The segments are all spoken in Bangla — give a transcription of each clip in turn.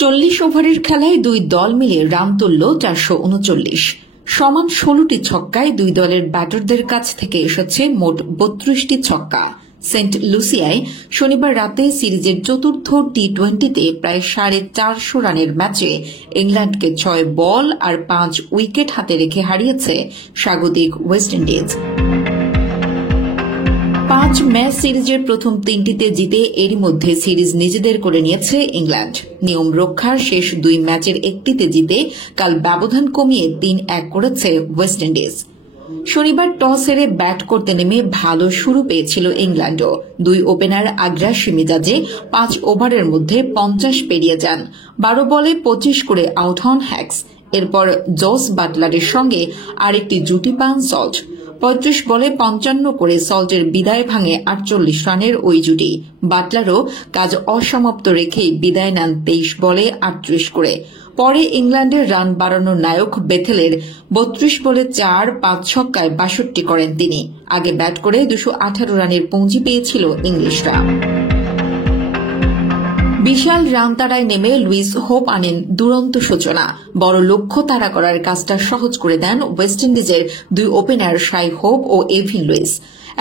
40 ওভারের খেলায় দুই দল মিলে রান তুলল 439। সমান 16টি ছক্কায় দুই দলের ব্যাটারদের কাছ থেকে এসেছে মোট 32টি ছক্কা। সেন্ট লুসিয়ায় শনিবার রাতে সিরিজের চতুর্থ টি-20তে প্রায় 450 রানের ম্যাচে ইংল্যান্ডকে 6 বল আর 5 উইকেট হাতে রেখে হারিয়েছে স্বাগতিক ওয়েস্ট ইন্ডিজ। 5 ম্যাচ সিরিজের প্রথম 3টিতে জিতে এরই মধ্যে সিরিজ নিজেদের করে নিয়েছে ইংল্যান্ড। নিয়ম রক্ষার শেষ 2 ম্যাচের একটিতে জিতে কাল ব্যবধান কমিয়ে 3-1 করেছে ওয়েস্ট ইন্ডিজ। শনিবার টস হেরে ব্যাট করতে নেমে ভালো শুরু পেয়েছিল ইংল্যান্ডও। 2 ওপেনার আগ্রাসী মেজাজে 5 ওভারের মধ্যে 50 পেরিয়ে যান। 12 বলে 25 করে আউট হন হ্যাক্স। এরপর জস বাটলারের সঙ্গে আরেকটি জুটি পান সল্ট। 35 বলে 55 করে সল্টের বিদায় ভাঙে 48 রানের ওই জুটি। বাটলারও কাজ অসমাপ্ত রেখেই বিদায় নেন 23 বলে 38 করে। পরে ইংল্যান্ডের রান বাড়ানোর নায়ক বেথেলের 32 বলে 4-5 ছক্কায় 62 করেন তিনি। আগে ব্যাট করে 218 রানের পুঁজি পেয়েছিল ইংলিশরা। বিশাল রান তাড়ায় নেমে লুইস হোপ আনেন দুরন্ত সূচনা। বড় লক্ষ্য তাড়া করার কাজটা সহজ করে দেন ওয়েস্ট ইন্ডিজের 2 ওপেনার শাই হোপ ও এভিন লুইস।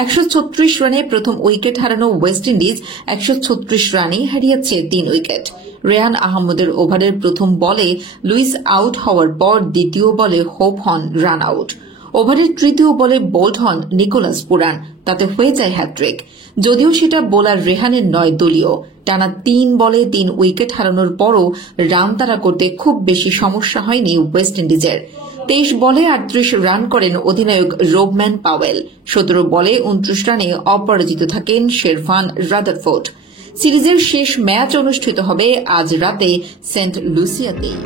136 রানে প্রথম উইকেট হারানো ওয়েস্ট ইন্ডিজ 136 রানে হারিয়েছে 3 উইকেট। রেয়ান আহমদের ওভারের প্রথম বলে লুইস আউট হওয়ার পর দ্বিতীয় বলে হোপ হন রান আউট। ওভারের তৃতীয় বলে বোল্ড হন নিকোলাস পুরান। তাতে হয়ে যায় হ্যাট্রিক। যদিও সেটা বোলার রেহানের নয়, দলীয়। টানা 3 বলে 3 উইকেট হারানোর পরও রান তাড়া করতে খুব বেশি সমস্যা হয়নি ওয়েস্ট ইন্ডিজের। 23 বলে 38 রান করেন অধিনায়ক রোবম্যান পাওয়েল। 17 বলে 29 রানে অপরাজিত থাকেন শেরফান রাদারফোর্ড। সিরিজের শেষ ম্যাচ অনুষ্ঠিত হবে আজ রাতে সেন্ট লুসিয়াতেই।